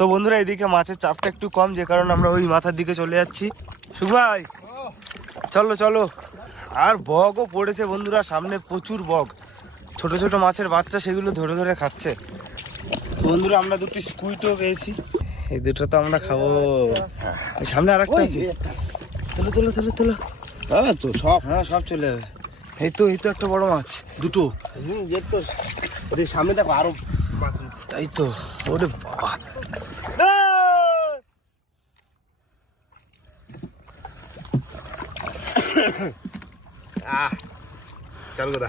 তো বন্ধুরা এদিকে মাছের চাপটা একটু কম, যে কারণে আমরা ওই মাথার দিকে চলে যাচ্ছি। সুভাই চলো চলো। আর বগও পড়েছে বন্ধুরা, সামনে প্রচুর বগ, ছোট ছোট মাছের বাচ্চা, সেগুলো ধরে ধরে খাচ্ছে। বন্ধুরা আমরা দুটি স্কুইটও পেয়েছি, এই দুটো তো আমরা খাবো। সামনে আর একটা আছে, তোলো তোলো তোলো তোলো। হ্যাঁ তো সব, হ্যাঁ সব চলে যাবে। এই তো একটা বড় মাছ, দুটো। সামনে দেখো আরো মাছ। তাই তো, ওরে বাবা। চল গোদা।